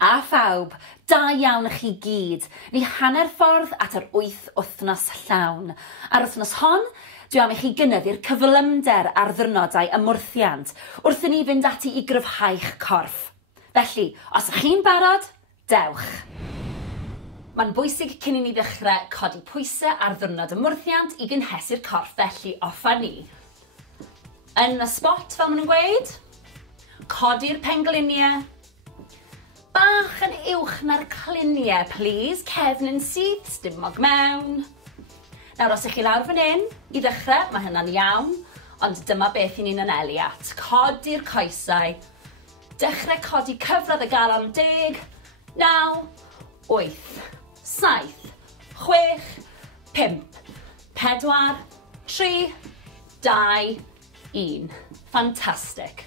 a phawb, da iawn chi gyd. Ni hanner ffordd at yr 8 wythnos llawn. Ar wythnos hon, dwi am i chi gynyddu'r cyflymder ar ddiwrnodau ymwrthiant wrth i ni fynd ati i gryfhau'ch corff. Felly, os ych chi'n barod, dewch. Mae'n bwysig cyn i ni ddechrau codi pwysau ar ddiwrnod ymwrthiant i gynhesu'r corff, felly offa ni. Yn y spot, fel maen nhw'n gweud, codi'r pengliniau. Bach yn uwch na'r cliniau, please. Cefn yn syth, stumog mewn. Nawr, os ych chi lawr fan hyn, i ddechrau, mae hynna'n iawn, ond dyma beth i ni'n anelu at. Codi'r coesau. Dechrau codi cyfradd y galon 10, 9, 8, 7, 6, 5, 4, 3, 2, 1. Ffantastig.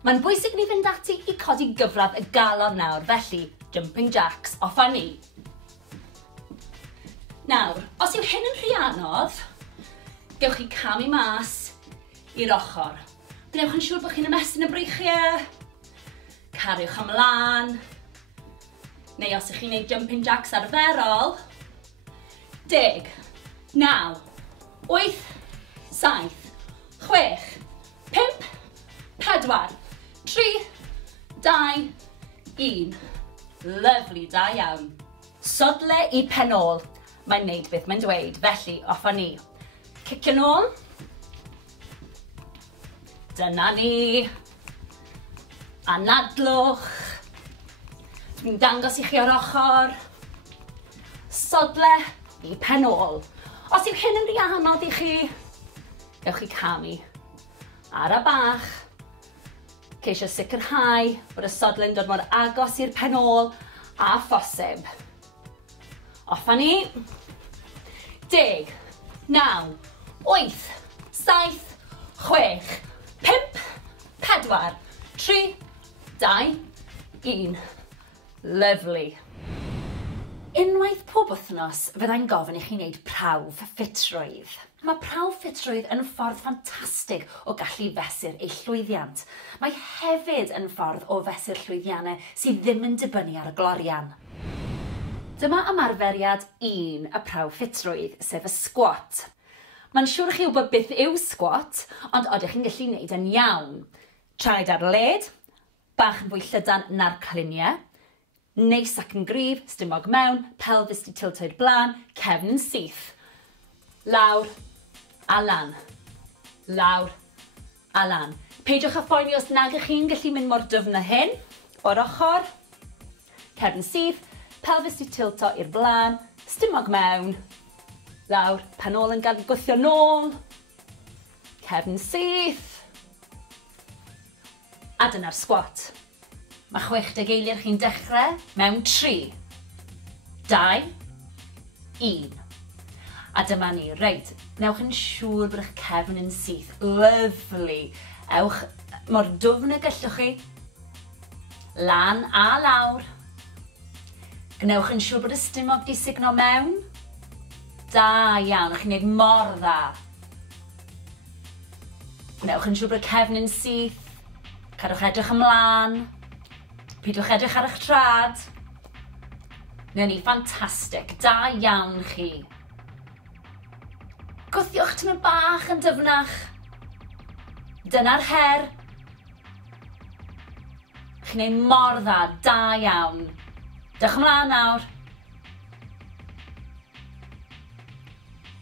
Mae'n bwysig ni fynd ati i codi gyfradd y galon nawr, felly jumping jacks offa ni. Nawr, os yw hyn yn rhy anodd, gewch chi camu mas i'r ochr. Gwnewch yn siŵr bod chi'n ymestyn y breichiau, cariwch ymlaen, neu os ych chi'n gwneud jumping jacks arferol, 10, 9, 8, 7, 6, 5, 4, 3, 2, 1. Lyfli, da iawn. Sodle i penol. Mae'n wneud beth mae'n dweud, felly offa ni. Cicio nôl. Dyna ni. Anadlwch. Dwi'n dangos i chi o'r ochr. Sodle i penol. Os yw hyn yn rhy anodd i chi, gewch chi camu ar y bach. Ceisio sicrhau bod y sodle'n dod mor agos i'r penol a phosib. Offa ni. 10, 9, 8, 7, 6, 5, 4, 3, 2, 1. Lyfli. Unwaith pob wythnos, fyddai'n gofyn i chi wneud prawf ffitrwydd. Mae prawf ffitrwydd yn ffordd ffantastig o gallu fesur eich llwyddiant. Mae hefyd yn ffordd o fesur llwyddiannau sydd ddim yn dibynnu ar y glorian. Dyma ymarferiad 1 y prawf ffitrwydd, sef y squat. Mae'n siŵr chi wybod beth yw squat, ond oeddech chi'n gallu gwneud yn iawn. Traed ar led, bach yn fwy llydan na'r cliniau, neis ac yn gryf, stumog mewn, pelfis di tilto i'r blaen, cefn yn syth. Lawr a lan. Lawr a lan. Peidiwch â phoeni os nag ych chi'n gallu mynd mor dyfn â hyn. O'r ochr, cefn syth, pelfis di tilto i'r blaen, stumog mewn. Lawr, penol yn gadw gwythio nôl. Cefn syth. A dyna'r squat. Mae 60 eiliad chi'n dechrau mewn 3, 2, 1. A dyma ni, reit, newch yn siŵr bod eich cefn yn syth. Lyfli. Ewch mor dwfn y gallwch chi. Lan a lawr. Gnewch yn siŵr bod y stumog di signo mewn. Da iawn, chi'n gwneud mor dda. Gnewch yn siŵr bod y cefn yn syth. Cadwch edrych ymlaen. Peidiwch edrych ar eich trad. Neu ni, ffantastig. Da iawn chi. Gwthiwch tymor bach yn dyfnach. Dyna'r her. Chi'n gwneud mor dda, da iawn. Dewch ymlaen nawr.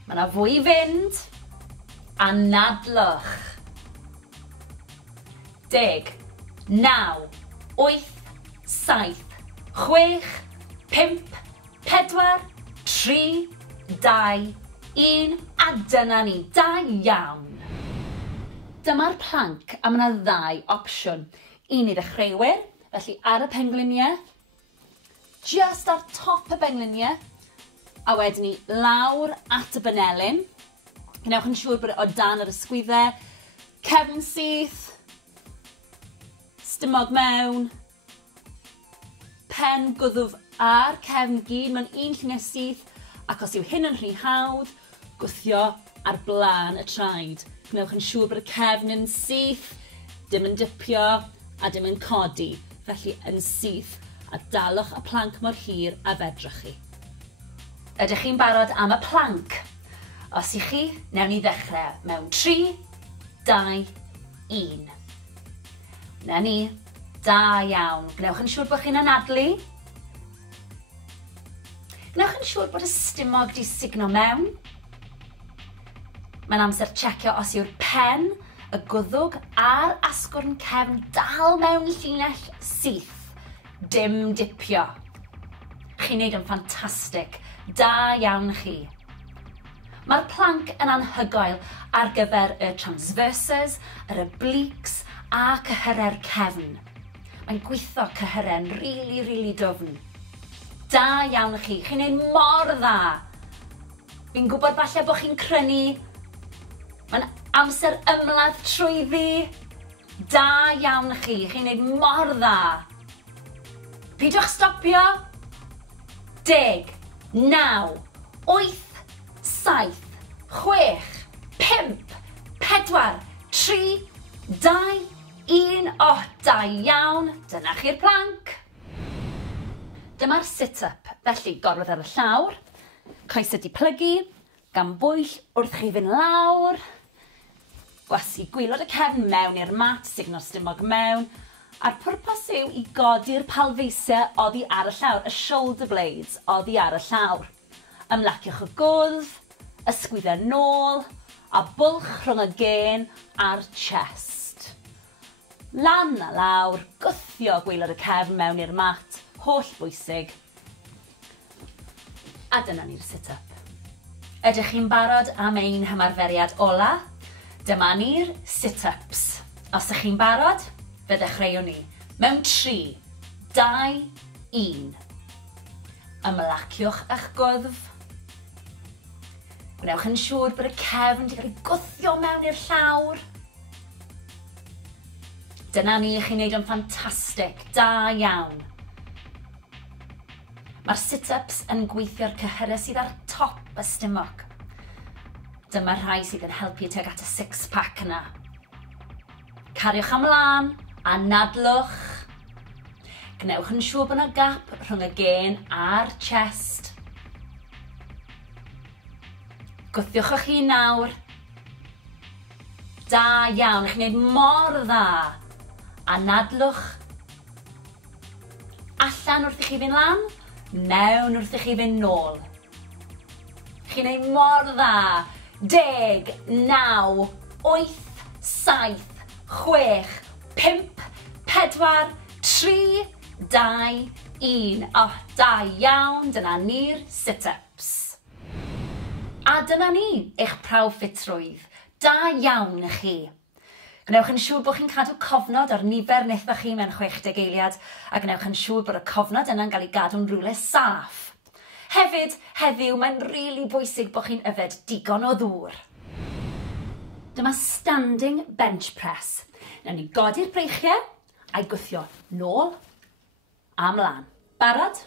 Mae yna fwy i fynd. Anadlwch. 10, 9, 8, 7, 6, 5, 4, 3, 2, 1, a dyna ni, da iawn. Dyma'r planc a mae yna 2 opsiwn. Un i ddechreuwyr, felly ar y pengliniau, just ar top y pengliniau, a wedyn ni lawr at y banelyn. Gnewch yn siŵr bod o dan yr ysgwyddau, cefn syth, stumog mewn, pen gwddwf a'r cefn gyd mewn un llinell syth, ac os yw hyn yn rhy hawdd, gwthio ar blaen y traed. Gnewch yn siŵr bod y cefn yn syth, dim yn dipio a dim yn codi, felly yn syth a dalwch y planc mor hir a fedrwch chi. Ydych chi'n barod am y planc? Os i chi, newn ni ddechrau mewn 3, 2, 1. Na ni, da iawn. Gnewch yn siŵr bod chi'n anadlu. Gnewch yn siŵr bod y stumog di signo mewn. Mae'n amser checio os yw'r pen, y gwddwg a'r asgwrn cefn dal mewn llinell syth. Dim dipio. Chi'n neud yn ffantastig. Da iawn chi. Mae'r planc yn anhygoel ar gyfer y transversors, yr obliques a cyhyrau'r cefn. Mae'n gweithio cyhyrau'n rili dwfn. Da iawn chi. Chi'n neud mor dda. Fi'n gwybod falle bod chi'n crynu. Mae'n amser ymladd trwyddi. Da iawn chi. Chi'n neud mor dda. Peidiwch stopio. 10, 9, 8, 7, 6, 5, 4, 3, 2, 1. O, da iawn. Dyna chi'r planc. Dyma'r sit-up, felly gorwedd ar y llawr, coesau di plygu, gan bwyll wrth chi fynd lawr, gwasu gwylod y cefn mewn i'r mat, signo'r stumog mewn, a'r pwrpas yw i godi'r palfeisiau oddi ar y llawr, y shoulder blades oddi ar y llawr. Ymlaciwch y gwddf, ysgwyddau nôl, a bwlch rhwng y gen a'r chest. Lan a lawr, gwthio gwylod y cefn mewn i'r mat, holl bwysig. A dyna ni'r sit-up. Ydych chi'n barod am ein hymarferiad ola? Dyma ni'r sit-ups. Os ydych chi'n barod, fe ddechreuwn ni. Mewn 3, 2, 1. Ymlaciwch eich gwddf. Gwnewch yn siŵr bod y cefn wedi cael ei gwthio mewn i'r llawr. Dyna ni, chi'n neud yn ffantastig. Da iawn. Mae'r sit-ups yn gweithio'r cyhyrau sydd ar top y stumog. Dyma rhai sydd yn helpu tuag at y six-pack yna. Cariwch ymlaen, anadlwch. Gnewch yn siŵr bod yna gap rhwng y gen a'r chest. Gwthiwch eich hun nawr. Da iawn, chi'n gwneud mor dda. Anadlwch. Allan wrth i chi fynd lan. Mewn wrth i chi fynd nôl. Chi'n gwneud mor dda. 10, 9, 8, 7, 6, 5, 4, 3, 2, 1. O, da iawn, dyna ni'r sit-ups. A dyna ni, eich prawf ffitrwydd. Da iawn i chi. Gnewch yn siŵr bod chi'n cadw cofnod o'r nifer wnaethoch chi mewn 60 eiliad a gnewch yn siŵr bod y cofnod yna'n cael ei gadw'n rhywle saff. Hefyd, heddiw, mae'n rili bwysig bod chi'n yfed digon o ddŵr. Dyma standing bench press. Newn ni godi'r breichiau a'i gwthio nôl a mlaen. Barod?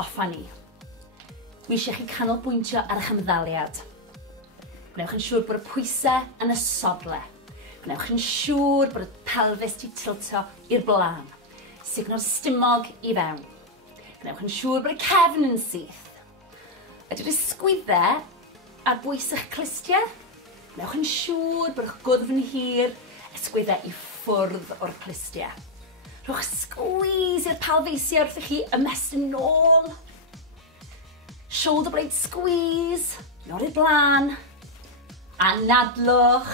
Offa ni. Dwi eisiau chi canolbwyntio ar eich ymddaliad. Gnewch yn siŵr bod y pwysau yn y sodle. Gnewch yn siŵr bod y pelfis di tiltio i'r blaen. Signo'r stumog i fewn. Gnewch yn siŵr bod y cefn yn syth. Ydy'r ysgwyddau ar bwys eich clistiau. Gnewch yn siŵr bod eich gwddf yn hir, ysgwyddau i ffwrdd o'r clistiau. Rhowch squeeze i'r palfeisiau wrth i chi ymestyn nôl. Shoulder blade squeeze, nôl i'r blaen. Anadlwch.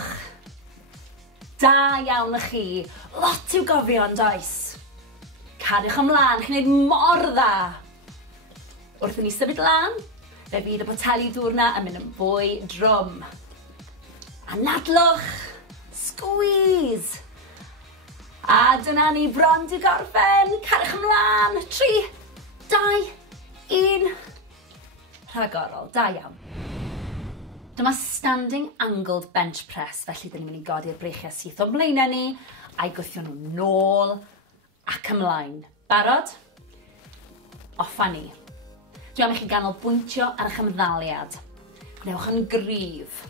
Da iawn i chi. Lot i'w gofio yn does. Cariwch ymlaen, chi'n gwneud mor dda. Wrth i ni symud lan, fe fydd y boteli dŵr na yn mynd yn fwy drwm. Anadlwch. Squeeze. A dyna ni bron di gorffen. Cariwch ymlaen. 3, 2, 1. Rhagorol, da iawn. Dyma standing angled bench press, felly dyn ni'n mynd i godi'r breichiau syth o blaenau ni, a'i gwthio nhw nôl ac ymlaen. Barod? Offa ni. Dwi am i chi ganolbwyntio ar eich ymddaliad. Gwnewch yn gryf.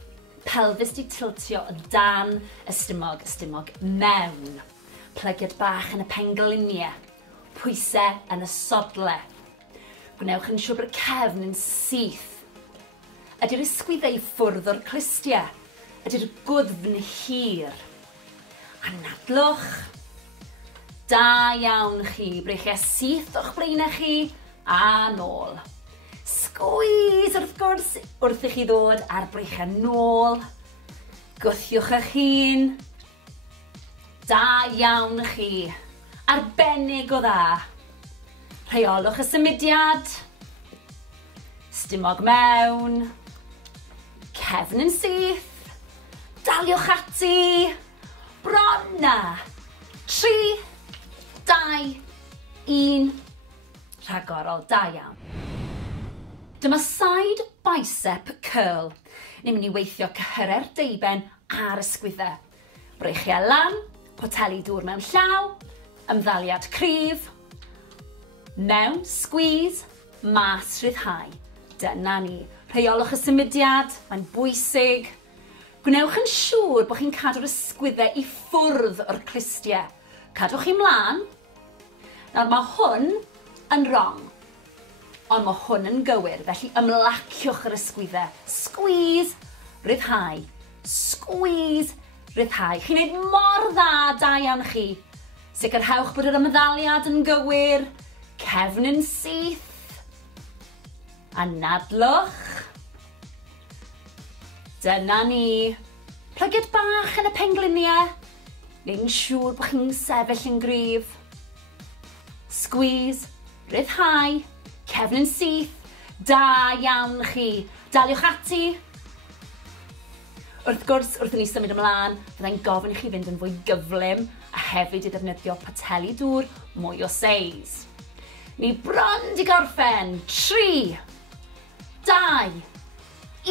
Pelfis di tiltio o dan y stumog mewn. Plygiad bach yn y pengliniau. pwysau yn y sodle. Gwnewch yn siŵr bod y cefn yn syth. Ydy'r ysgwyddau i ffwrdd o'r clistiau? Ydy'r gwddfn hir? Anadlwch. Da iawn chi, breichiau syth o'ch blaenau chi a nôl. Sgwys wrth gwrs wrth i chi ddod ar breichiau nôl. Gwthiwch eich hun. Da iawn chi. Arbennig o dda. Rheolwch y symudiad. Stumog mewn. Cefn yn syth. Daliwch ati. Bron na. 3, 2, 1. Rhagorol, da iawn. Dyma side bicep curl. Ni'n mynd i weithio cyhyrer deiben ar ysgwyddau. Breichiau lan, poteli dŵr mewn llaw, ymddaliad cryf, mewn, squeeze, mas rhyddhau. Dyna ni. Rheolwch y symudiad, mae'n bwysig. Gwnewch yn siŵr bod chi'n cadw'r ysgwyddau i ffwrdd o'r clistiau. Cadwch chi mlaen. Nawr mae hwn yn wrong, ond mae hwn yn gywir, felly ymlaciwch yr ysgwyddau. Squeeze, rhyddhau. Squeeze, rhyddhau. Chi'n gwneud mor dda, da iawn chi. Sicrhewch bod yr ymddaliad yn gywir. Cefn yn syth. Anadlwch. Dyna ni. Plygiad bach yn y pengliniau. Neu'n siŵr bod chi'n sefyll yn gryf. Squeeze, rhyddhau, cefn yn syth. Da iawn chi. Daliwch ati. Wrth gwrs, wrth i ni symud ymlaen, byddai'n gofyn i chi fynd yn fwy gyflym a hefyd i ddefnyddio poteli dŵr mwy o seis. Ni bron di gorffen. 3, 2,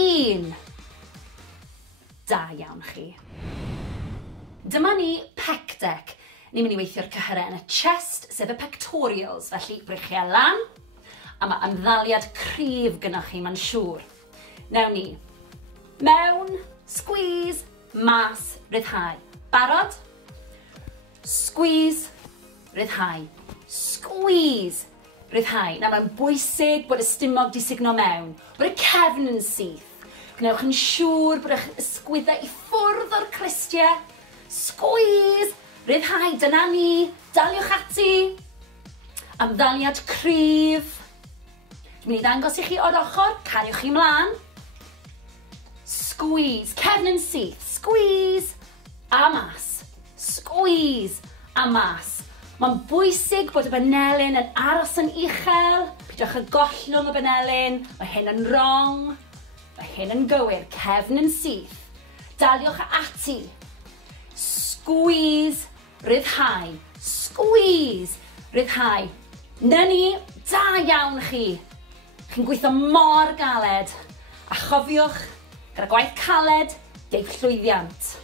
1. Da iawn chi. Dyma ni pec deck. Ni'n mynd i weithio'r cyhyrau yn y chest, sef y pectorials, felly breichiau lan, a mae ymddaliad cryf gynnwch chi, mae'n siŵr. Newn ni. Mewn, squeeze, mas, rhyddhau. Barod? Squeeze, rhyddhau. Squeeze, rhyddhau. Nawr mae'n bwysig bod y stumog di signo mewn, bod y cefn yn syth. Gwnewch yn siŵr bod eich ysgwyddau i ffwrdd o'r clistiau. Squeeze, rhyddhau, dyna ni. Daliwch ati. Ymddaliad cryf. Dwi'n mynd i ddangos i chi o'r ochr, cariwch chi mlaen. Squeeze, cefn yn syth. Squeeze, a mas. Squeeze, a mas. Mae'n bwysig bod y banelyn yn aros yn uchel. Pidwch y gollwng y banelyn. Mae hyn yn wrong. Mae hyn yn gywir. Cefn yn syth. Daliwch ati. Squeeze, rhyddhau. Squeeze, rhyddhau. Na ni, da iawn chi. Chi'n gweithio mor galed. A chofiwch, gyda gwaith caled, geith llwyddiant.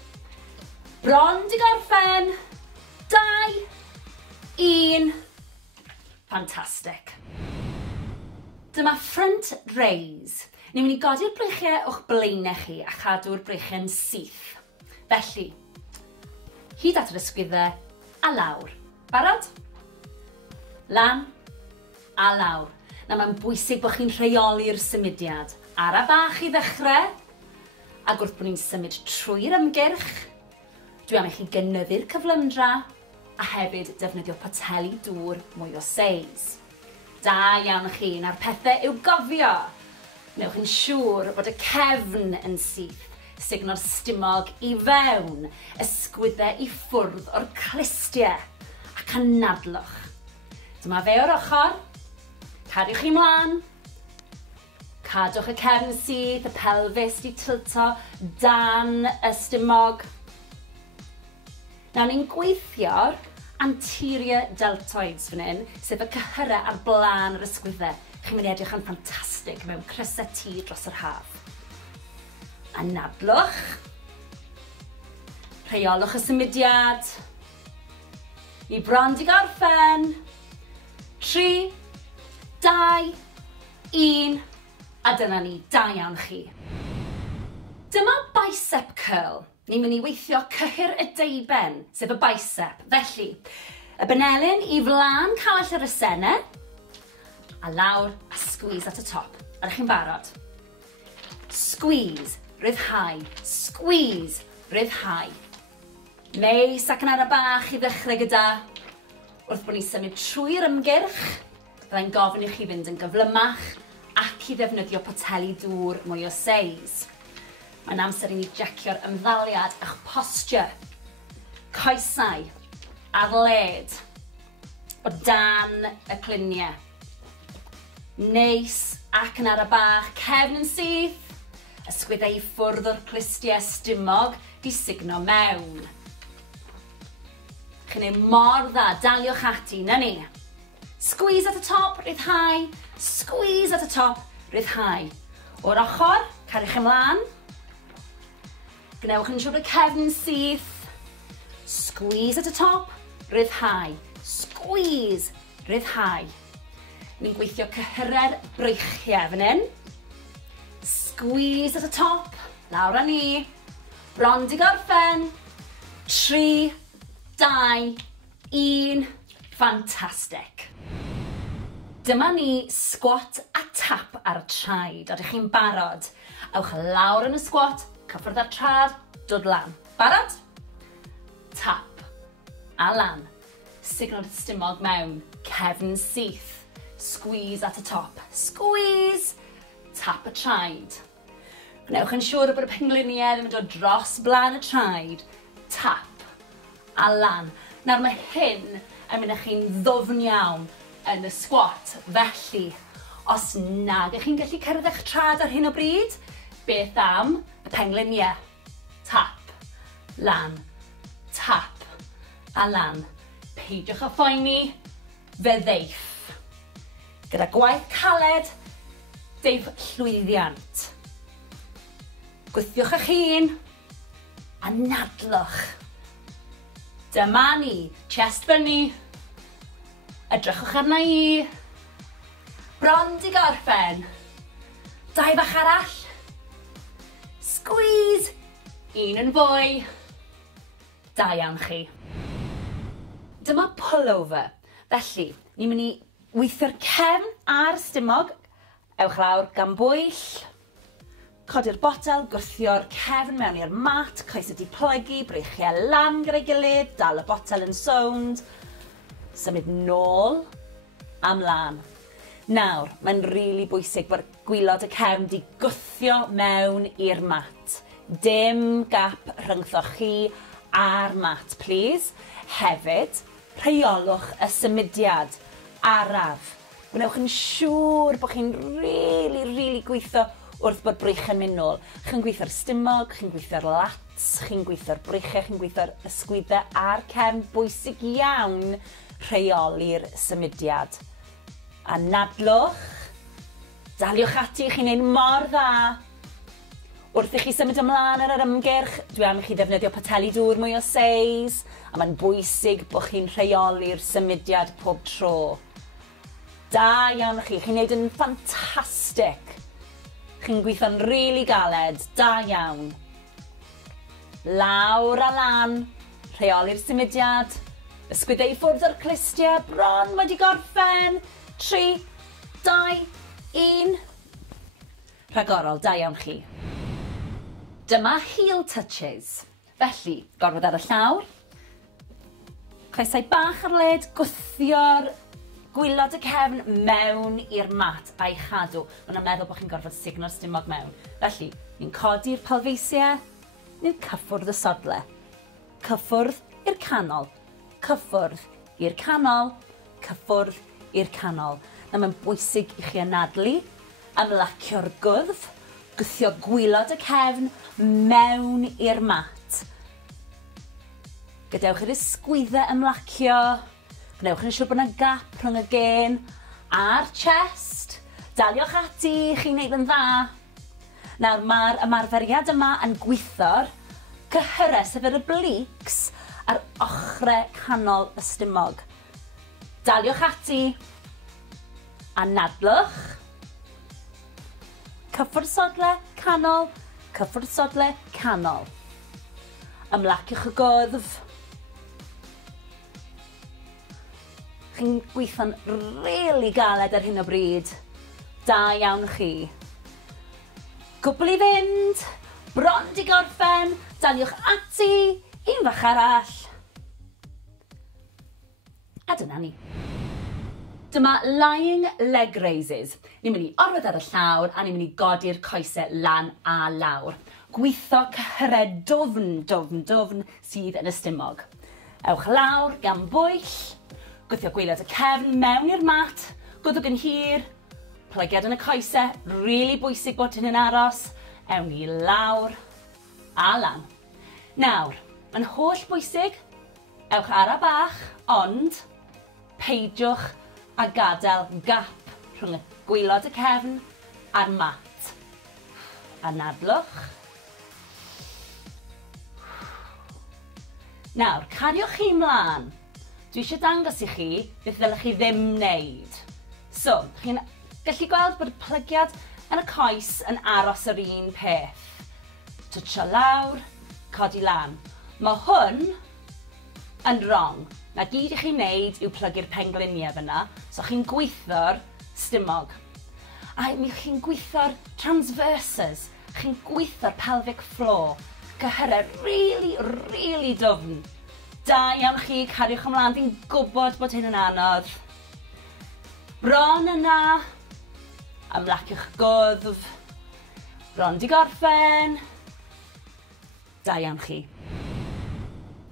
Bron di gorffen. 2, 1. Fantastic. Dyma front raise. Ni'n mynd i godi'r breichiau o'ch blaenau chi a chadw'r breichiau'n syth. Felly, hyd at yr ysgwyddau a lawr. Barod? Lan a lawr. Na mae'n bwysig bod chi'n rheoli'r symudiad. Ara bach i ddechrau. Ac wrth bod ni'n symud trwy'r ymgyrch, dwi am i chi gynyddu'r cyflymdra a hefyd defnyddio poteli dŵr mwy o seis. Da iawn chi, na'r pethau i'w gofio. Newch yn siŵr bod y cefn yn syth, signo'r stumog i fewn, ysgwyddau i ffwrdd o'r clistiau ac anadlwch. Dyma fe o'r ochr. Cariwch chi mlaen. Cadwch y cefn syth, y pelfis di tilto dan y stumog. Nawr ni'n gweithio'r anterior deltoids fan hyn, sef y cyhyrau ar blaen yr ysgwyddau. Chi'n mynd i edrych yn ffantastig mewn crysau tŷ dros yr haf. Anadlwch. Rheolwch y symudiad. Ni bron di gorffen. 3, 2, 1. A dyna ni, da iawn chi. Dyma bicep curl. Ni'n mynd i weithio cyhyr y deiben, sef y bicep. Felly, Y banelyn i flaen cawell yr esennau, a lawr a squeeze at y top. Ydych chi'n barod? Squeeze, ryddhau, squeeze, ryddhau. Neis ac yn ara bach i ddechrau gyda. Wrth bod ni'n symud trwy'r ymgyrch, byddai'n gofyn i chi fynd yn gyflymach ac i ddefnyddio poteli dŵr mwy o seis. Mae'n amser i ni jecio'r ymddaliad a'ch posture. Coesau ar led o dan y cluniau. Neis ac yn ara bach, cefn yn syth, ysgwyddau i ffwrdd o'r clustiau stumog di signo mewn. Chi'n ei mor dda, daliwch ati, na ni. Squeeze at y top, ryddhau, squeeze at y top, ryddhau. O'r ochr, cariwch ymlaen. Gwnewch yn siŵr y cefn yn syth. Squeeze at y top, ryddhau, squeeze, ryddhau. Ni'n gweithio cyhyrer breichiau fan hyn. Squeeze at y top, lawr â ni. Bron di gorffen. 3, 2, 1. Fantastic. Dyma ni squat a tap ar y traed. Ydych chi'n barod? Ewch lawr yn y squat, cyffwrdd ar trad, dod lan. Barod? Tap a lan. Signal stumog mewn, cefn syth. Squeeze at y top. Squeeze. Tap y traed. Gwnewch yn siŵr bod y pengliniau ddim yn dod dros blaen y traed. Tap a lan. Nawr mae hyn yn mynd â chi'n ddwfn iawn yn y squat. Felly, os nag ych chi'n gallu cyrraedd eich trad ar hyn o bryd, beth am y pengliniau? Tap, lan, tap a lan. Peidiwch â phoeni, fe ddeiff. Gyda gwaith caled, deiff llwyddiant. Gwthiwch eich hun a nadlwch. Dyma ni, chest fyny. Edrychwch arna i. Bron di gorffen. 2 bach arall. Squeeze. 1 yn fwy. Da iawn chi. Dyma pullover. Felly, ni'n mynd i weithio'r cefn a'r stumog. Ewch lawr gan bwyll. Codi'r botel, gwthio'r cefn mewn i'r mat, coes ydi plygu, breichiau lan gyda'i gilydd, dal y botel yn sownd. Symud nôl, amlan. Nawr, mae'n rili bwysig bod gwylod y cefn di gwthio mewn i'r mat. Dim gap rhyngthoch chi a'r mat, please. Hefyd, rheolwch y symudiad araf. Gwnewch yn siŵr bod chi'n rili gweithio wrth bod brych yn mynd nôl. Chi'n gweithio'r stumog, chi'n gweithio'r lats, chi'n gweithio'r breichiau, chi'n gweithio'r ysgwyddau a'r cefn. Bwysig iawn rheoli'r symudiad. A nadlwch, daliwch ati, chi'n neud mor dda. Wrth i chi symud ymlaen ar yr ymgyrch, dwi am i chi ddefnyddio poteli dŵr mwy o seis, a mae'n bwysig bod chi'n rheoli'r symudiad pob tro. Da iawn chi, chi'n neud yn ffantastig. Chi'n gweithio'n rili galed, da iawn. Lawr a lan, rheoli'r symudiad, ysgwyddau i ffwrdd o'r clustiau, bron wedi gorffen. 3, 2, 1. Rhagorol, da iawn chi. Dyma heel touches. Felly, gorfod ar y llawr. Coesau bach ar led, gwthio'r gwylod y cefn mewn i'r mat a'i chadw. Mae'n meddwl bod chi'n gorfod signo'r stumog mewn. Felly, ni'n codi'r pelfeisiau, ni'n cyffwrdd y sodle. Cyffwrdd i'r canol, cyffwrdd i'r canol, cyffwrdd i'r canol. Na mae'n bwysig i chi anadlu, ymlacio'r gwddf, gwthio gwylod y cefn mewn i'r mat. Gadewch i'r ysgwyddau ymlacio. Gnewch yn siŵr bod yna gap rhwng y gen a'r chest. Daliwch ati, chi'n neud yn dda. Nawr, mae'r ymarferiad yma yn gweithio'r cyhyres sef yr obliques ar ochrau canol y stumog. Daliwch ati a nadlwch. Cyffwrdd sodle, canol, cyffwrdd sodle, canol. Ymlaciwch y gwddf. chi'n gweithio'n rili galed ar hyn o bryd. Da iawn chi. Cwbl i fynd, bron di gorffen, daliwch ati, un fach arall. A dyna ni. Dyma lying leg raises. Ni'n mynd i orwedd ar y llawr a ni'n mynd i godi'r coesau lan a lawr. Gweithio cyhyred dwfn sydd yn y stumog. Ewch lawr gan bwyll, gwthio gwaelod y cefn mewn i'r mat, gwddwg yn hir, plygiad yn y coesau, rili bwysig bod hyn yn aros, ewn ni lawr a lan. Nawr, yn holl bwysig, ewch ara bach, ond peidiwch a gadael gap rhwng y gwaelod y cefn a'r mat. Anadlwch. Nawr, cariwch chi mlaen. Dwi eisiau dangos i chi beth ddylech chi ddim wneud. So, chi'n gallu gweld bod y plygiad yn y coes yn aros yr un peth. Twtsio lawr, codi lan. Mae hwn yn wrong. Na gyd i chi'n wneud yw plygu'r pengliniau fyna, so chi'n gweithio'r stumog. A mi chi'n gweithio'r transverses, chi'n gweithio'r pelvic floor. Cyhyred rili dwfn. Da iawn chi, cariwch ymlaen, fi'n gwybod bod hyn yn anodd. Bron yna, ymlaciwch gwddf. Bron di gorffen. Da iawn chi.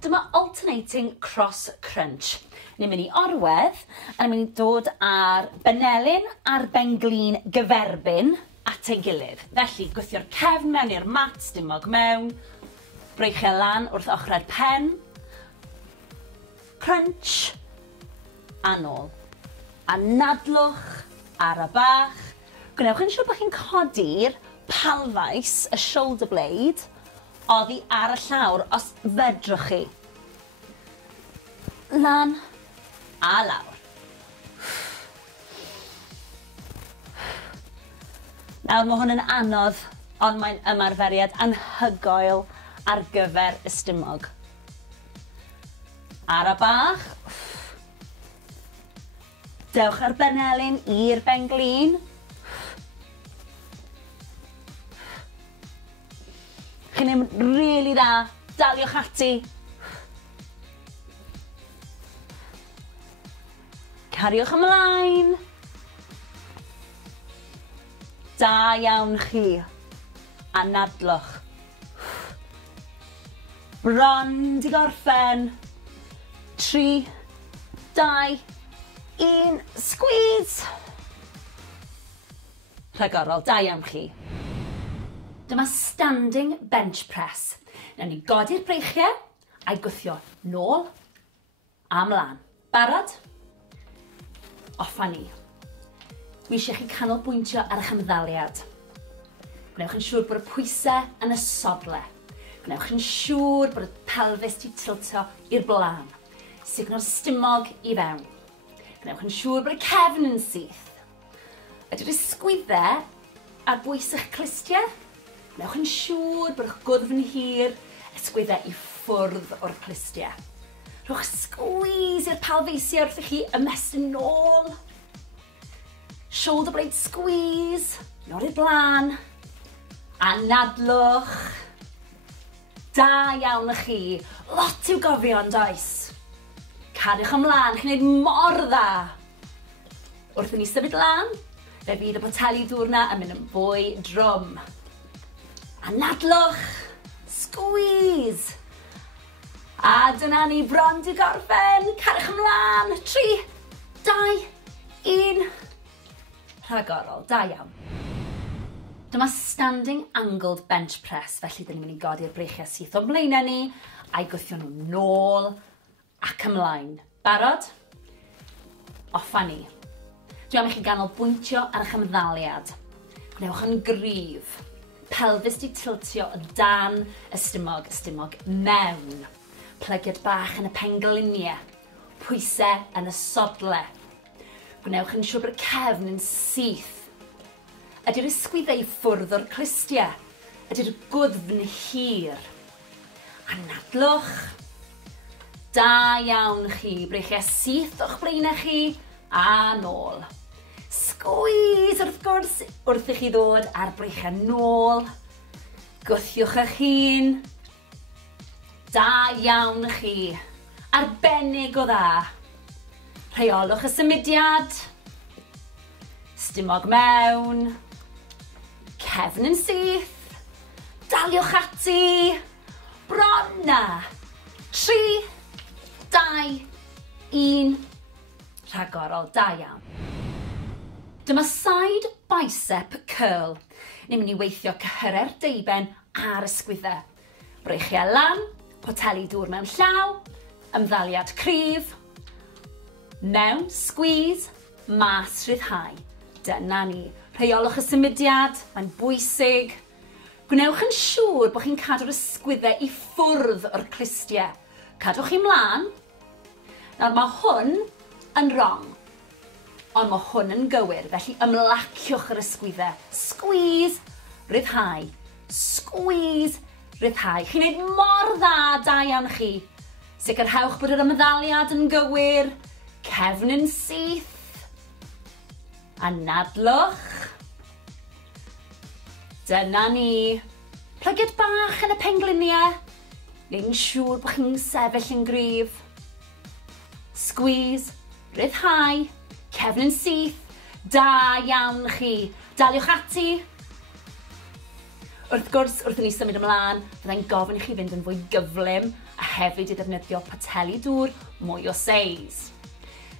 Dyma alternating cross crunch. Ni'n mynd i orwedd, a ni'n mynd i dod ar benelyn a'r benglin gyferbyn at ei gilydd. Felly, gwthio'r cefn mewn i'r mat, stumog mewn, breichio lan wrth ochrau'r pen, crunch, a nôl. Anadlwch ar y bach. Gwnewch yn siŵr bod chi'n codi'r palfais, y shoulder blade, oddi ar y llawr os fedrwch chi. Lan a lawr. Nawr mae hwn yn anodd, ond mae'n ymarferiad anhygoel ar gyfer y stumog. Ar y bach. Dewch ar benelyn i'r benglin. Chi'n mynd rili dda. Daliwch ati. Cariwch ymlaen. Da iawn chi. Anadlwch. Bron di gorffen. 3, 2, 1, squeeze. Rhagorol, da iawn chi. Dyma standing bench press. Nawr ni godi'r breichiau a'i gwthio nôl a mlaen. Barod? Offa ni. Dwi eisiau chi canolbwyntio ar eich ymddaliad. Gwnewch yn siŵr bod y pwysau yn y sodle. Gwnewch yn siŵr bod y pelfis di tiltio i'r blaen. Signo'r stumog i fewn. Gwnewch yn siŵr bod y cefn yn syth. Ydw'r ysgwyddau ar bwys eich clistiau. Gwnewch yn siŵr bod eich gwddf yn hir, ysgwyddau i ffwrdd o'r clistiau. Rhowch squeeze i'r palfeisiau wrth i chi ymestyn nôl. Shoulder blade squeeze, nôl i'r blaen. Anadlwch. Da iawn y chi. Lot i'w gofio yn does. Cariwch ymlaen, chi'n gwneud mor dda. Wrth i ni symud lan, fe fydd y poteli dwrna yn mynd yn fwy drwm. Anadlwch. Squeeze. A dyna ni bron di gorffen. Cariwch ymlaen. 3, 2, 1. Rhagorol, da iawn. Dyma standing angled bench press, felly dyn ni'n mynd i godi'r breichiau syth o'n blaenau ni, a'i gwthio nhw nôl ac ymlaen. Barod? Offa ni. Dwi am i chi ganolbwyntio ar eich ymddaliad. Gwnewch yn gryf. Pelfis di tiltio o dan y stumog mewn. Plygiad bach yn y pengliniau. Pwysau yn y sodle. Gwnewch yn siŵr bod y cefn yn syth. Ydy'r ysgwyddau i ffwrdd o'r clistiau. Ydy'r gwddf yn hir. Anadlwch. Da iawn chi, breichiau syth o'ch blaenau chi a nôl. Sgwys wrth gwrs wrth i chi ddod ar breichiau nôl. Gwthiwch eich hun. Da iawn chi, arbennig o dda. Rheolwch y symudiad. Stumog mewn. Cefn yn syth. Daliwch ati. Bron na. 3, 2, 1. Rhagorol, da iawn. Dyma side bicep curl. Ni'n mynd i weithio cyhyrer deiben ar ysgwyddau. Breichiau lan, poteli dŵr mewn llaw, ymddaliad cryf, mewn, squeeze, mas, rhyddhau. Dyna ni. Rheolwch y symudiad, mae'n bwysig. Gwnewch yn siŵr bod chi'n cadw'r ysgwyddau i ffwrdd o'r clustiau. Cadwch chi mlaen. Nawr mae hwn yn wrong, ond mae hwn yn gywir, felly ymlaciwch yr ysgwyddau. Squeeze, rhyddhau. Squeeze, rhyddhau. Chi'n neud mor dda, da iawn chi. Sicrhewch bod yr ymddaliad yn gywir. Cefn yn syth. Anadlwch. Dyna ni. Plygiad bach yn y pengliniau. Neu'n siŵr bod chi'n sefyll yn gryf. Squeeze, rhyddhau, cefn yn syth. Da iawn chi. Daliwch ati. Wrth gwrs, wrth i ni symud ymlaen, byddai'n gofyn i chi fynd yn fwy gyflym a hefyd i ddefnyddio poteli dŵr mwy o seis.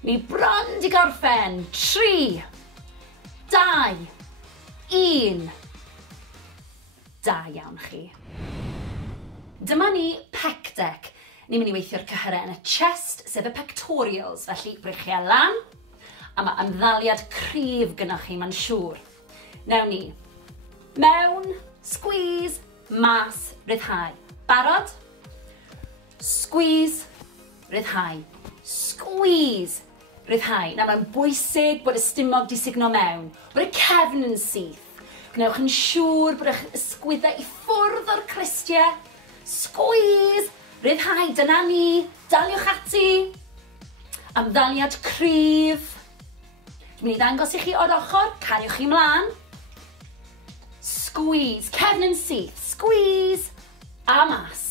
Ni bron di gorffen. 3, 2, 1. Da iawn chi. Dyma ni pec deck. Ni'n mynd i weithio'r cyhyrau yn y chest, sef y pectorials, felly breichiau lan, a mae ymddaliad cryf gynnwch chi, mae'n siŵr. Newn ni. Mewn, squeeze, mas, rhyddhau. Barod? Squeeze, rhyddhau. Squeeze, rhyddhau. Nawr mae'n bwysig bod y stumog di signo mewn, bod y cefn yn syth. Gwnewch yn siŵr bod eich ysgwyddau i ffwrdd o'r clustiau. Squeeze, rhyddhau, dyna ni. Daliwch ati. Ymddaliad cryf. Dwi'n mynd i ddangos i chi o'r ochr, cariwch chi mlaen. Squeeze, cefn yn syth. Squeeze, a mas.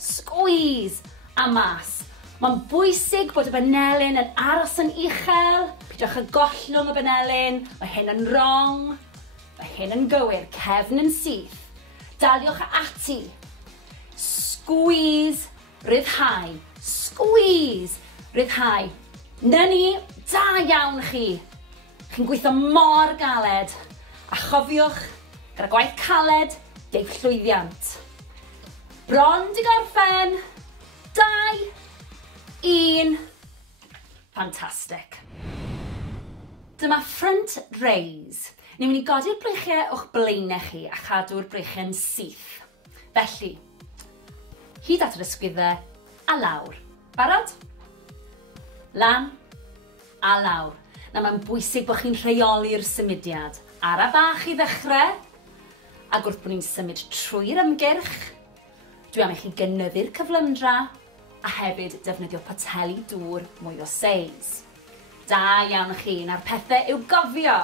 Squeeze, a mas. Mae'n bwysig bod y benelyn yn aros yn uchel. Pidwch y gollwng y benelyn. Mae hyn yn wrong. Mae hyn yn gywir. Cefn yn syth. Daliwch ati. Squeeze, rhyddhau. Squeeze, rhyddhau. Na ni, da iawn chi. Chi'n gweithio mor galed. A chofiwch, gyda gwaith caled, deib llwyddiant. Bron di gorffen. 2, 1. Fantastic. Dyma front raise. Ni'n mynd i godi'r breichiau o'ch blaenau chi a chadw'r breichiau'n syth. Felly, hyd at yr ysgwyddau a lawr. Barod? Lan a lawr. Na mae'n bwysig bod chi'n rheoli'r symudiad. Ara bach i ddechrau. Ac wrth bod ni'n symud trwy'r ymgyrch, dwi am i chi gynyddu'r cyflymdra a hefyd defnyddio poteli dŵr mwy o seis. Da iawn chi, na'r pethau i'w gofio.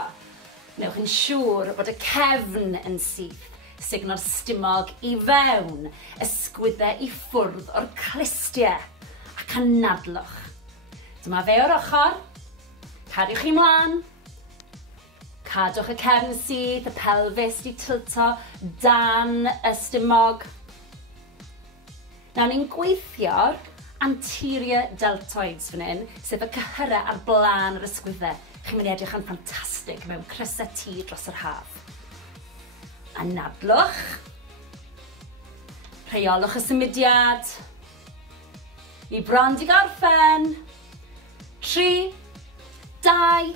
Newch yn siŵr bod y cefn yn syth, signo'r stumog i fewn, ysgwyddau i ffwrdd o'r clustiau, ac anadlwch. Dyma fe o'r ochr, cariwch chi mlaen, cadwch y cefn syth, y pelfis di tilto dan y stumog. Nawr ni'n gweithio'r anterior deltoids fan hyn, sef y cyhyrau ar blaen yr ysgwyddau. Chi'n mynd i edrych yn ffantastig mewn crysau tŷ dros yr haf. Anadlwch. Rheolwch y symudiad. Ni bron di gorffen. 3, 2,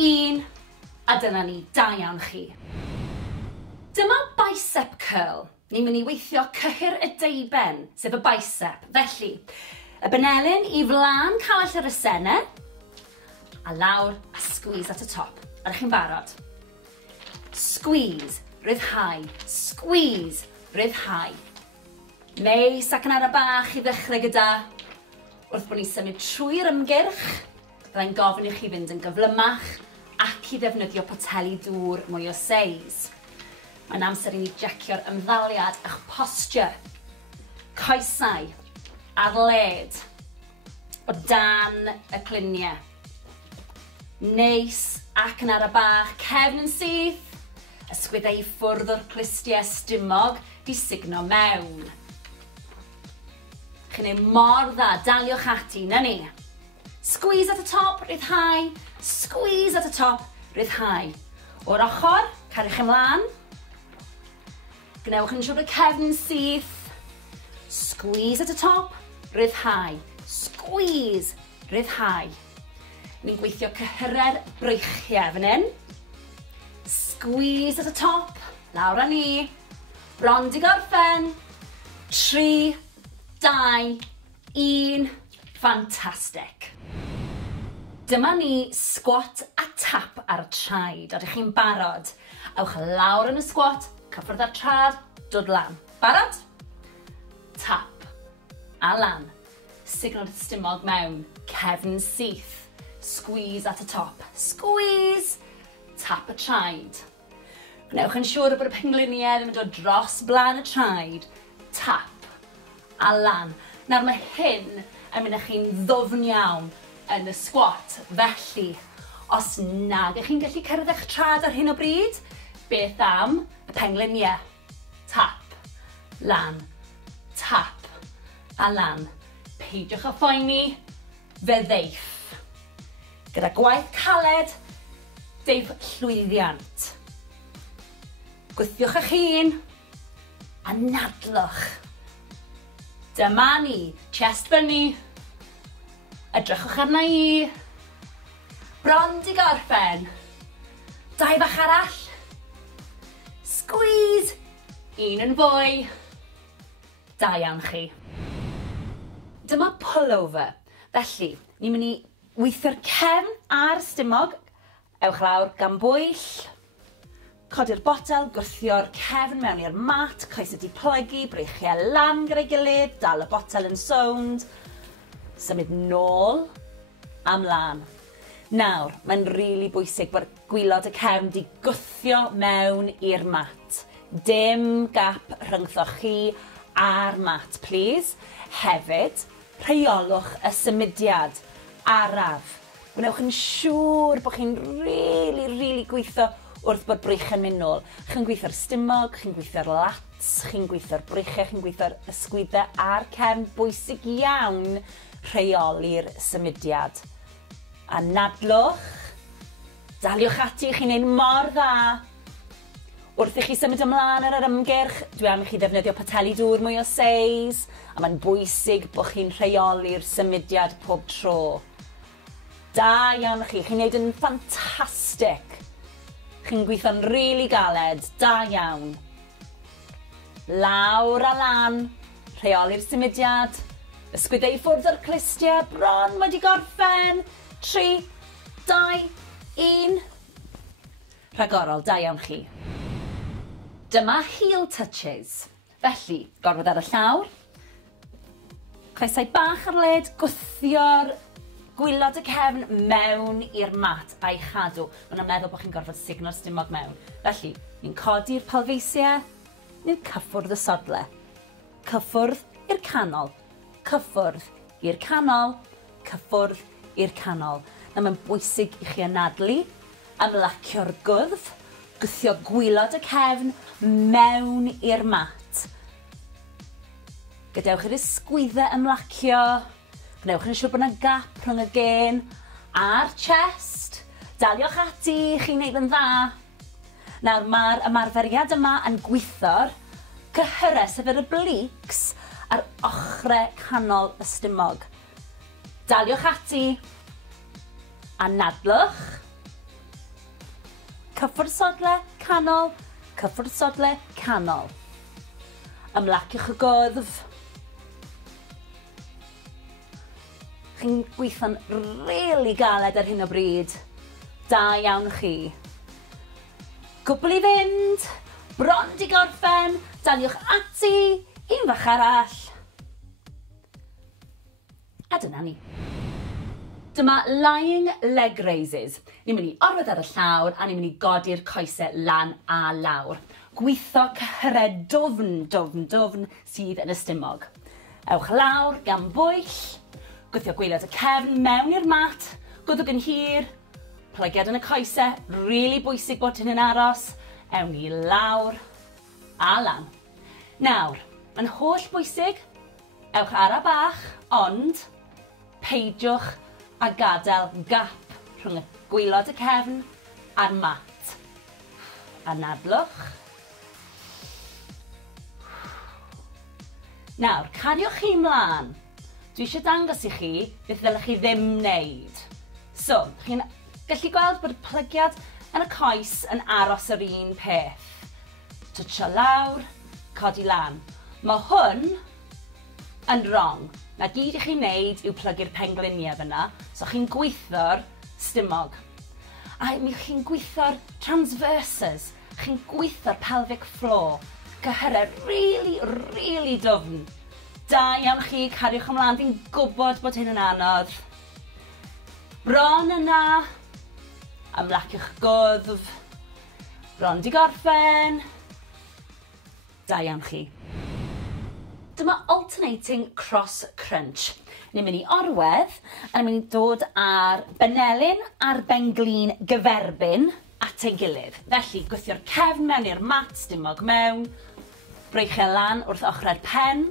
1. A dyna ni, da iawn chi. Dyma bicep curl. Ni'n mynd i weithio cyhyr y deiben, sef y bicep. Felly, y benelyn i flaen cawell yr esennau, a lawr a squeeze at y top. Ydych chi'n barod? Squeeze, rhyddhau. Squeeze, rhyddhau. Neis ac yn ara bach i ddechrau gyda. Wrth bod ni'n symud trwy'r ymgyrch, byddai'n gofyn i chi fynd yn gyflymach ac i ddefnyddio poteli dŵr mwy o seis. Mae'n amser i ni jecio'r ymddaliad a'ch posture, coesau, ar led, o dan y cluniau. Neis ac yn ara bach, cefn yn syth, ysgwydau i ffwrdd o'r clustiau stumog di signo mewn. Chi'n ei mor dda, daliwch ati, na ni. Squeeze at y top, ryddhau, squeeze at y top, ryddhau. O'r ochr, cariwch ymlaen. Gnewch yn siŵr y cefn yn syth. Squeeze at y top, ryddhau. Squeeze, ryddhau. Ni'n gweithio cyhyred breichiau fan hyn. Squeeze at y top, lawr â ni. Bron di gorffen. 3, 2, 1. Fantastic. Dyma ni squat a tap ar y traed. Ydych chi'n barod? Ewch lawr yn y squat, cyffwrdd ar trad, dod lan. Barod? Tap. A lan. Signal stumog mewn. Cefn syth. Squeeze at y top. Squeeze. Tap y traed. Gnewch yn siŵr bod y pengliniau ddim yn dod dros blaen y traed. Tap. A lan. Nawr mae hyn yn mynd â chi'n ddwfn iawn yn y squat. Felly, os nag ych chi'n gallu cyrraedd eich trad ar hyn o bryd, beth am y pengliniau? Tap. Lan. Tap. A lan. Peidiwch â phoeni. Fyddwch. Gyda gwaith caled, deif llwyddiant. Gwthiwch eich hun a nadlwch. Dyma ni, chest fyny. Edrychwch arna i. Bron di gorffen. 2 bach arall. Squeeze. 1 yn fwy. Da iawn chi. Dyma pullover. Felly, ni'n mynd i weithio'r cefn a'r stumog. Ewch lawr gan bwyll. Codi'r botel, gwthio'r cefn mewn i'r mat, coes ydi plygu, breichiau lan gyda'i gilydd, dal y botel yn sownd. Symud nôl, amlan. Nawr, mae'n rili bwysig bod gwylod y cefn di gwthio mewn i'r mat. Dim gap rhyngthoch chi a'r mat, please. Hefyd, rheolwch y symudiad. Araf. Gwnewch yn siŵr bod chi'n rili gweithio wrth bod breichiau'n mynd nôl. Chi'n gweithio'r stumog, chi'n gweithio'r lats, chi'n gweithio'r breichiau, chi'n gweithio'r ysgwyddau a'r cefn. Bwysig iawn rheoli'r symudiad. A nadlwch. Daliwch ati, chi'n neud mor dda. Wrth i chi symud ymlaen ar yr ymgyrch, dwi am i chi ddefnyddio poteli dŵr mwy o seis, a mae'n bwysig bod chi'n rheoli'r symudiad pob tro. Da iawn chi, chi'n neud yn ffantastig. Chi'n gweithio'n rili galed, da iawn. Lawr a lan, rheoli'r symudiad, ysgwydau i ffwrdd o'r clustiau, bron wedi gorffen. 3, 2, 1. Rhagorol, da iawn chi. Dyma heel touches. Felly, gorfod ar y llawr. Coesau bach ar led, gwthio'r gwylod y cefn mewn i'r mat a'i chadw. Mae'n meddwl bod chi'n gorfod signo'r stumog mewn. Felly, ni'n codi'r palfeisiau, ni'n cyffwrdd y sodle. Cyffwrdd i'r canol. Cyffwrdd i'r canol. Cyffwrdd i'r canol. Na mae'n bwysig i chi anadlu, ymlacio'r gwddf, gwthio gwylod y cefn mewn i'r mat. Gadewch i'r ysgwyddau ymlacio. Gnewch yn siŵr bod yna gap rhwng y gen a'r chest. Daliwch ati, chi'n neud yn dda. Nawr, mae'r ymarferiad yma yn gweithio'r cyhyre, sef yr obliques ar ochrau canol y stumog. Daliwch ati a nadlwch. Cyffwrdd sodle, canol, cyffwrdd sodle, canol. Ymlaciwch y gwddf. Chi'n gweithio'n rili galed ar hyn o bryd. Da iawn chi. Cwbl i fynd. Bron di gorffen. Daliwch ati. Un fach arall. A dyna ni. Dyma lying leg raises. Ni'n mynd i orwedd ar y llawr a ni'n mynd i godi'r coesau lan a lawr. Gweithio cyhyred dwfn sydd yn y stumog. Ewch lawr gan bwyll, gwthio gwaelod y cefn mewn i'r mat, gwddwg yn hir, plygiad yn y coesau, rili bwysig bod hyn yn aros, ewn ni lawr a lan. Nawr, mae'n holl bwysig, ewch ara bach, ond peidiwch a gadael gap rhwng y gwaelod y cefn a'r mat. Anadlwch. Nawr, cariwch chi mlaen. Dwi eisiau dangos i chi beth ddylech chi ddim wneud. So, chi'n gallu gweld bod y plygiad yn y coes yn aros yr un peth. Twtsio lawr, codi lan. Mae hwn yn wrong. Na gyd i chi'n wneud yw plygu'r pengliniau fyna, so chi'n gweithio'r stumog. A mi chi'n gweithio'r transverses, chi'n gweithio'r pelvic floor. Cyhyred really dwfn. Da iawn chi, cariwch ymlaen, fi'n gwybod bod hyn yn anodd. Bron yna, ymlaciwch gwddf. Bron di gorffen. Da iawn chi. Dyma alternating cross crunch. Ni'n mynd i orwedd, a ni'n mynd i dod ar benelyn a'r benglin gyferbyn at ei gilydd. Felly, gwthio'r cefn mewn i'r mat, stumog mewn, breichau lan wrth ochrau'r pen,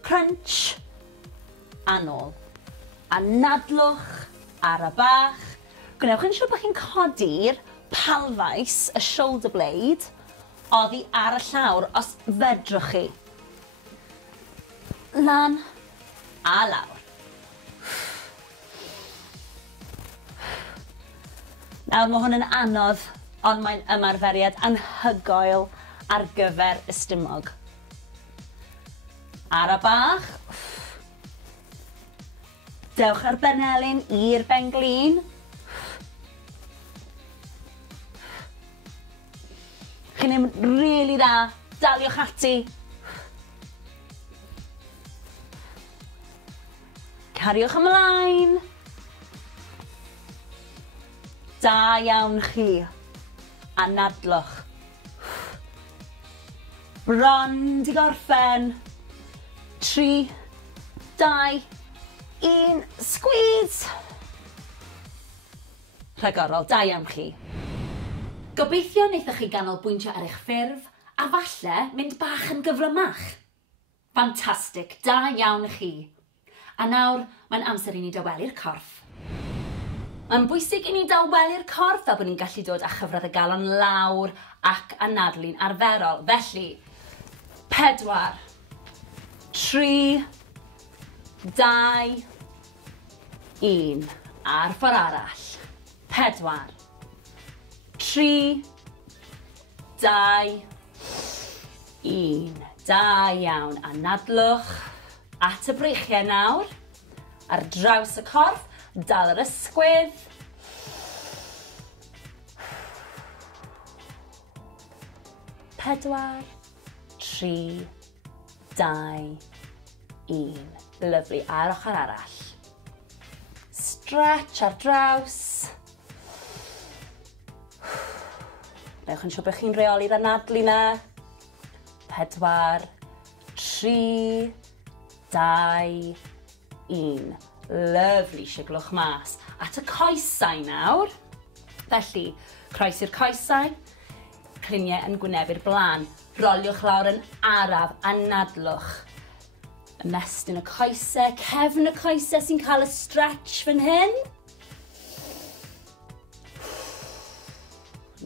crunch, a nôl. Anadlwch, ara bach. Gwnewch yn siŵr bod chi'n codi'r palfais, y shoulder blade, oddi ar y llawr os fedrwch chi. Lan a lawr. Nawr mae hwn yn anodd, ond mae'n ymarferiad anhygoel ar gyfer y stumog. Ara bach. Dewch ar benelyn i'r benglin. Chi'n mynd rili dda, daliwch ati. Cariwch ymlaen. Da iawn chi. Anadlwch. Bron di gorffen. 3, 2, 1, squeeze. Rhagorol, da iawn chi. Gobeithio wnaethoch chi ganolbwyntio ar eich ffurf, a falle mynd bach yn gyflymach. Ffantastig, da iawn chi. A nawr, mae'n amser i ni dawelu'r corff. Mae'n bwysig i ni dawelu'r corff fel bod ni'n gallu dod â chyfradd y galon lawr ac anadlu'n arferol. Felly, 4, 3, 2, 1. Ar ffordd arall. 4, 3, 2, 1. Da iawn. Anadlwch at y breichiau nawr. Ar draws y corff, dal yr ysgwydd. 4, 3, 2, 1. Lyfli. Ar ochr arall. Stretch ar draws. Newch yn siŵr bod chi'n reoli'r anadlu na. 4, 3, 2, 1. Lyfli, siglwch mas. At y coesau nawr. Felly, croes i'r coesau. Cliniau yn gwynebu'r blaen. Roliwch lawr yn araf, anadlwch. Ymestyn y coesau, cefn y coesau sy'n cael y stretch fan hyn.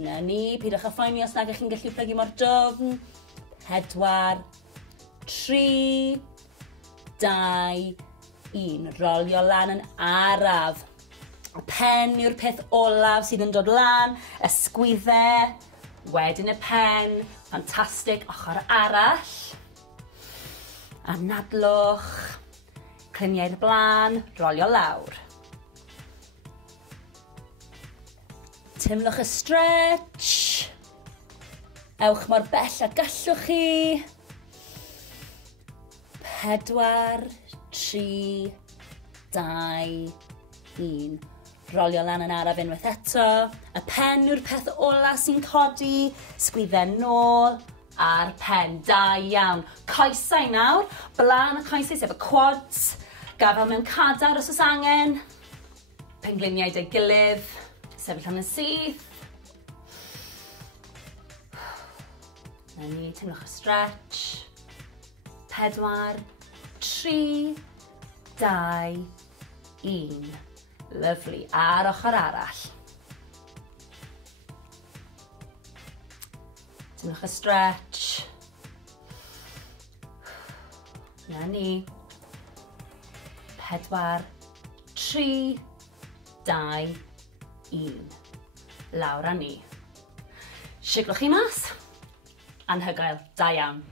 Na ni, pidwch â phoeni os nag ych chi'n gallu plygu mor dwfn. 4, 3, 2, 1. Rolio lan yn araf. Y pen yw'r peth olaf sydd yn dod lan. Ysgwyddau. Wedyn y pen. Ffantastig. Ochr arall. Anadlwch. Cliniau'r blaen. Rolio lawr. Timlwch y stretch. Ewch mor bell a gallwch chi. 4, 3, 2, 1. Rolio lan yn araf unwaith eto. Y pen yw'r peth ola sy'n codi. Sgwydden nôl a'r pen. Da iawn. Coesau nawr. Blaen y coesau sef y quads. Gafel mewn cadar os oes angen. Pengliniau dy gilydd. Sefyll am y syth. Na ni, teimlwch y stretch. 4, 3, 2, 1. Lyfli. Ar ochr arall. Teimlwch y stretch. Na ni. 4, 3, 2, 1. Lawr â ni. Siglwch chi mas. Anhygoel. Da iawn.